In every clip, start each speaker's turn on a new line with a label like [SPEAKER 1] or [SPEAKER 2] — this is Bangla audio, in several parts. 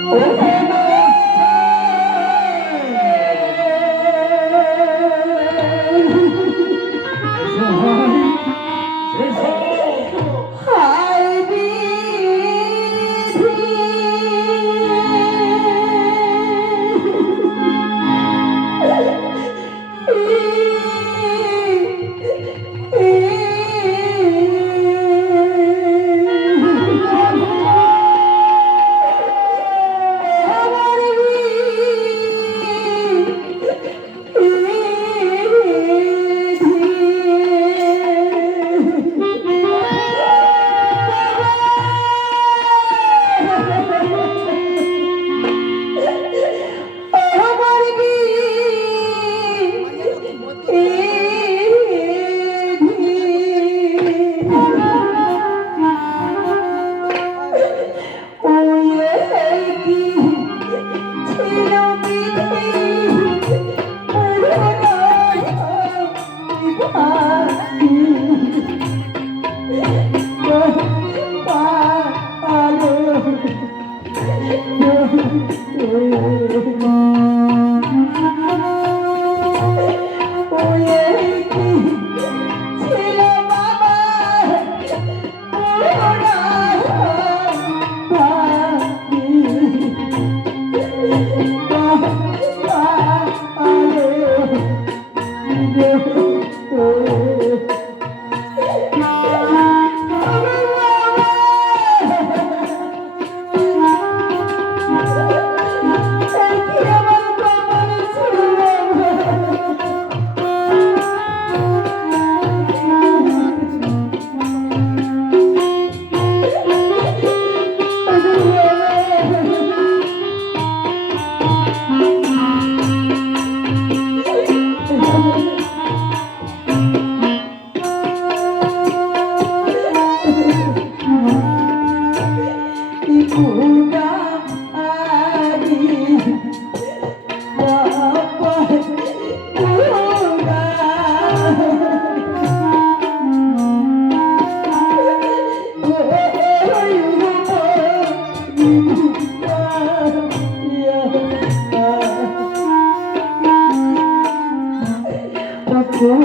[SPEAKER 1] Música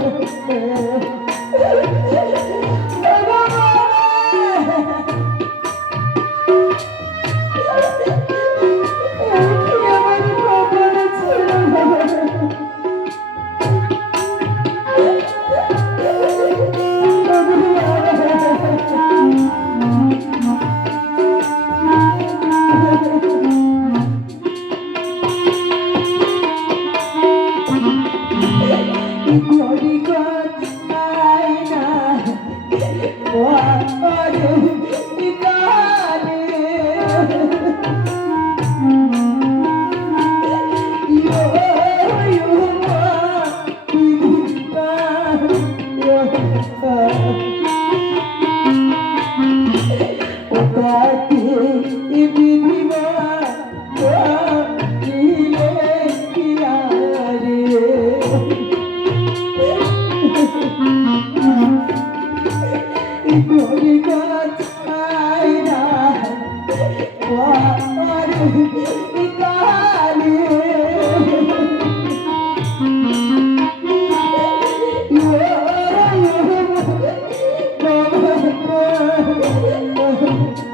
[SPEAKER 2] Thank you. Oh.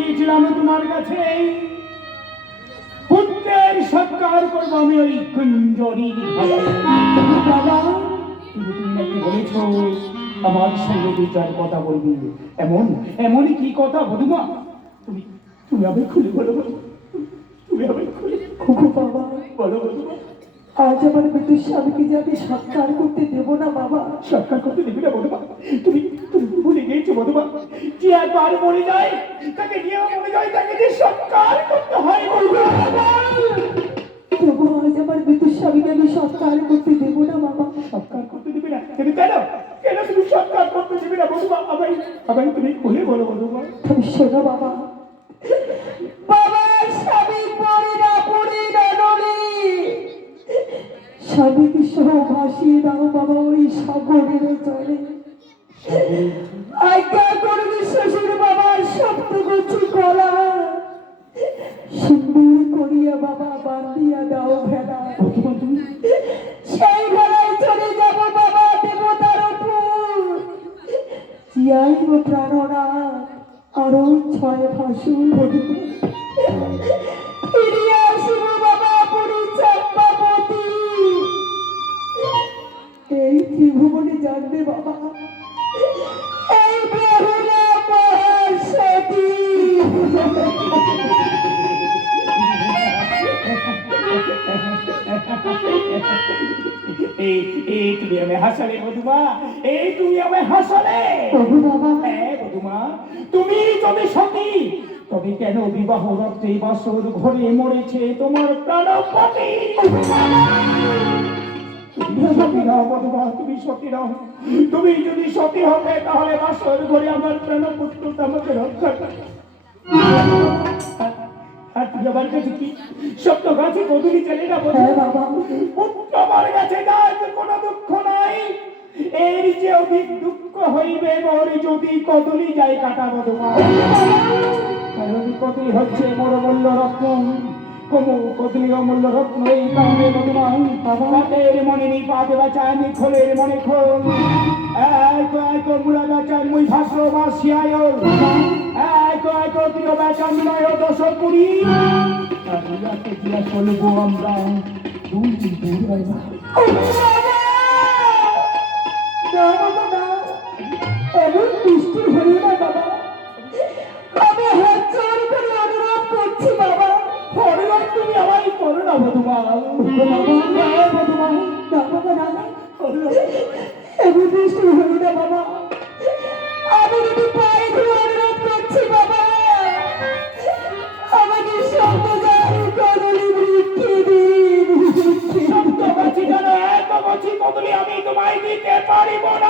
[SPEAKER 2] পাঠিয়েছিলাম তোমার কাছে। পুত্রের সৎকার করব আমি ওই বলেছ, আমার সঙ্গে দুই চার কথা বলবি। এমন এমনই কি কথা বধুমা তুমি তুমি আমি খুলে বলো। তুমি আমি খুলে
[SPEAKER 1] খুকু বাবা,
[SPEAKER 2] বলো বধুমা
[SPEAKER 1] আজ আমার বিদ্যুৎ স্বামীকে যে আমি সৎকার করতে দেবো না বাবা।
[SPEAKER 2] সরকার করতে দিবি না বধুমা তুমি তুমি ভুলে গিয়েছো বধুমা যে একবার মরে যায় তাকে নিয়ে মরে যায় তাকে যে সৎকার করতে হয়
[SPEAKER 1] তবু আজ আমার বিদ্যুৎ স্বামীকে আমি সৎকার করতে দেবো না বাবা।
[SPEAKER 2] সৎকার করতে দিবি না। কিন্তু কেন? কেন তুমি সৎকার করতে দিবি না বধুমা আমায় আমায় তুমি খুলে বলো বধুমা
[SPEAKER 1] তুমি শোনো বাবা। স্বামীকে সহ ভাসিয়ে দাও বাবা ওই সাগরের জলে আজ্ঞা করবে শ্বশুর বাবার সপ্তগুচ্ছি করা সুন্দর করিয়া বাবা বান্ধিয়া দাও ভেলা সেই ভেলায় চলে যাব বাবা দেবতার উপর চিয়াইব প্রাণনা আরও ছয় ভাসুর জানবে বাবা। এই বেহুলা মহাসতী
[SPEAKER 2] এই তুমি আমি হাসালে বধুমা। এই তুমি আমি হাসালে। হ্যাঁ বধুমা তুমি যদি সতী তবে কেন বিবাহ রক্তে বাসর ঘরে মরেছে তোমার প্রাণপতি? তুমি সতী নাও। তুমি যদি সতী হবে তাহলে বাসর ঘরে আমার প্রাণপুত্র আমাকে রক্ষা করে। আর তুই আমার কাছে কি? সত্য গাছে কদুলি চলে না বধু
[SPEAKER 1] হ্যাঁ
[SPEAKER 2] পুত্র আমার কাছে যার কোনো দুঃখ নাই। এর যে অধিক দুঃখ হইবে মোর যদি কদলি যাই কাটাবো তোমার কারণ কদলি হচ্ছে মোর মূল্য রত্ন কমু কদলি অমূল্য রত্ন এই কারণে ভগবান তাদের মনে নিপাত বাঁচায় আমি খোলের মনে খোল এক এক মুড়া বাঁচান মুই ভাষ্য বাসিয়ায় এক এক প্রিয় বাঁচান নয় দশ কুড়ি দুইয়াকে দিয়া চলবো আমরা দুই দুই
[SPEAKER 1] না আমি
[SPEAKER 2] তোমায় দিতে পারিব না।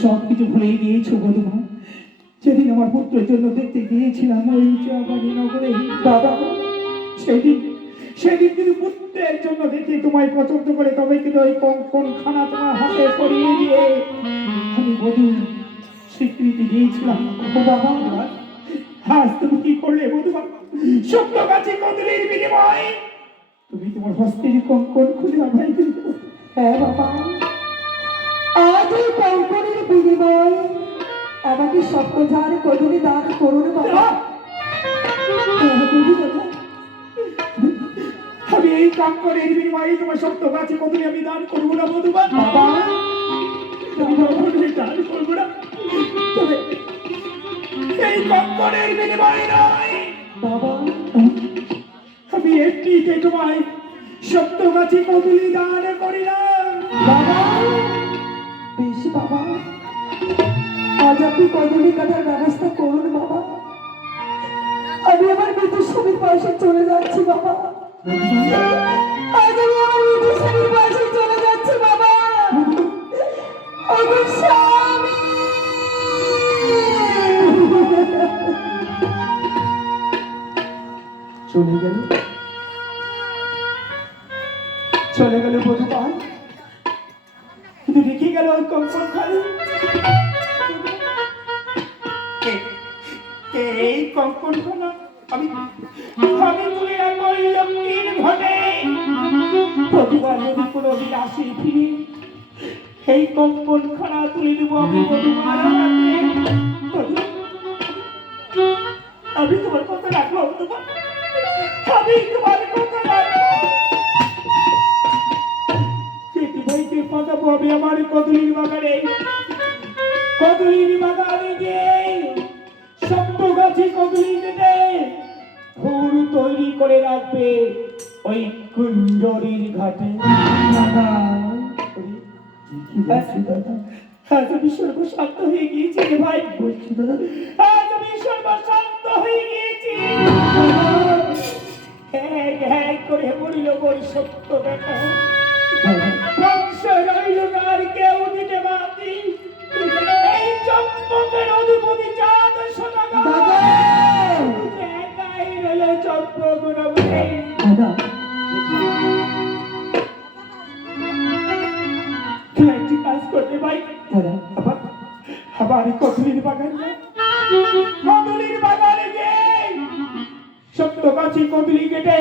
[SPEAKER 2] সব কিছু ভুলেই দিয়েছ বধুমা যেদিন আমার পুত্রের জন্য দেখতে গিয়েছিলাম, ওই চাপানি নগরে বাবা সেদিন সেদিন কিন্তু পুত্রের জন্য দেখে তোমায় পছন্দ করে, তবে কিন্তু ওই কোন খানা তোমার হাতে পরিয়ে দিয়ে আমি বধু স্বীকৃতি দিয়েছিলাম। বাবা, আজ তুমি কি করলে বধুমা সত্য কাছে কদলির বিনিময় তুমি তোমার হস্তের কঙ্কন খুলে আমায়
[SPEAKER 1] হ্যাঁ বাবা। আজ ওই কঙ্কনের বিনিময় আমাকে সপ্তধার কদলি দান করুন বাবা।
[SPEAKER 2] আমি এই কঙ্কনের বিনিময়ে তোমার সত্য কাছে কদলি আমি দান করব না
[SPEAKER 1] বাবা।
[SPEAKER 2] আমি কখনোই দান করব না। তবে এই কঙ্কনের বিনিময়ে নয়।
[SPEAKER 1] বাবা।
[SPEAKER 2] আমি একটি তোমায় সত্য কাছে কদলি দান করিলাম
[SPEAKER 1] বেশ বাবা। আজ আপনি কদলি কাটার ব্যবস্থা করুন, বাবা। আমি আমার মৃত্যু স্বামীর পয়সা চলে যাচ্ছি, বাবা। আমি
[SPEAKER 2] বধুমার বলি সত্য দেখা বংশ রইল না আর কেউ দিতে বাতি এই চম্পকের অধিপতি চাঁদ সদাগর একাই রইল চম্পক নগরে। একটি কাজ করতে ভাই আবার আবার কদলির বাগান কদলির বাগানে গিয়ে সত্য গাছি কদলি কেটে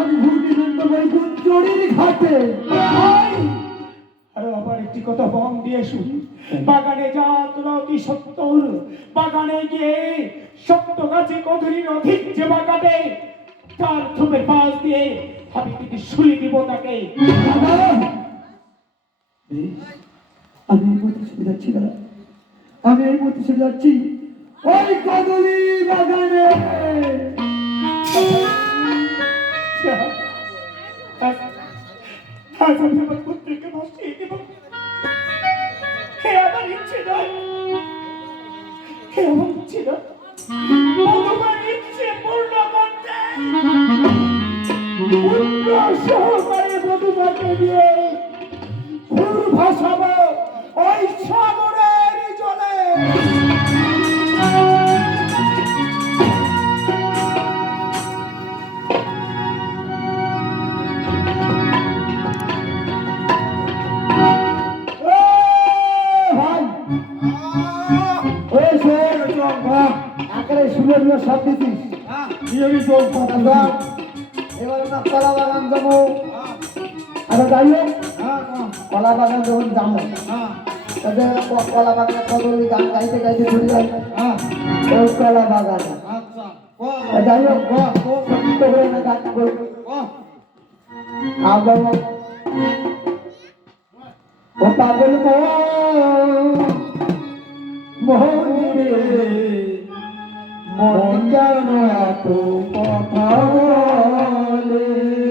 [SPEAKER 3] আমি ঘুরতে
[SPEAKER 2] বাগানে যা অতি সত্তর। বাগানে গিয়ে সত্য গাছে অধিক যে বাগানে তার থুপে পাশ দিয়ে আমি কিন্তু শুলি দিব তাকে।
[SPEAKER 3] আমি মধ্যে চলে যাচ্ছি আমি মধ্যে চলে যাচ্ছি। ওই বাগানে!
[SPEAKER 2] আজ আমি আমার পুত্রকে ভাসিয়ে দেব হে আমার ইচ্ছে নয় হে আমার ইচ্ছে নয় ভগবান ইচ্ছে পূর্ণ করতে পুত্র সহকারে বধুমাকে দিয়ে ভুল ভাসাবো ওই সাগরের
[SPEAKER 3] শুনে সব দিছিস নিয়মিত এবার আমরা কলা বাগান যাব। আচ্ছা যাই হোক। কলা বাগান যখন যাব তাদের কলা বাগানে কদলি গান গাইতে গাইতে চলে যাই। ওই কলা বাগানে। যাই হোক। সত্য করে না গান করব আবার ও পাগল মোহনে মন যেন এত কথা বলে।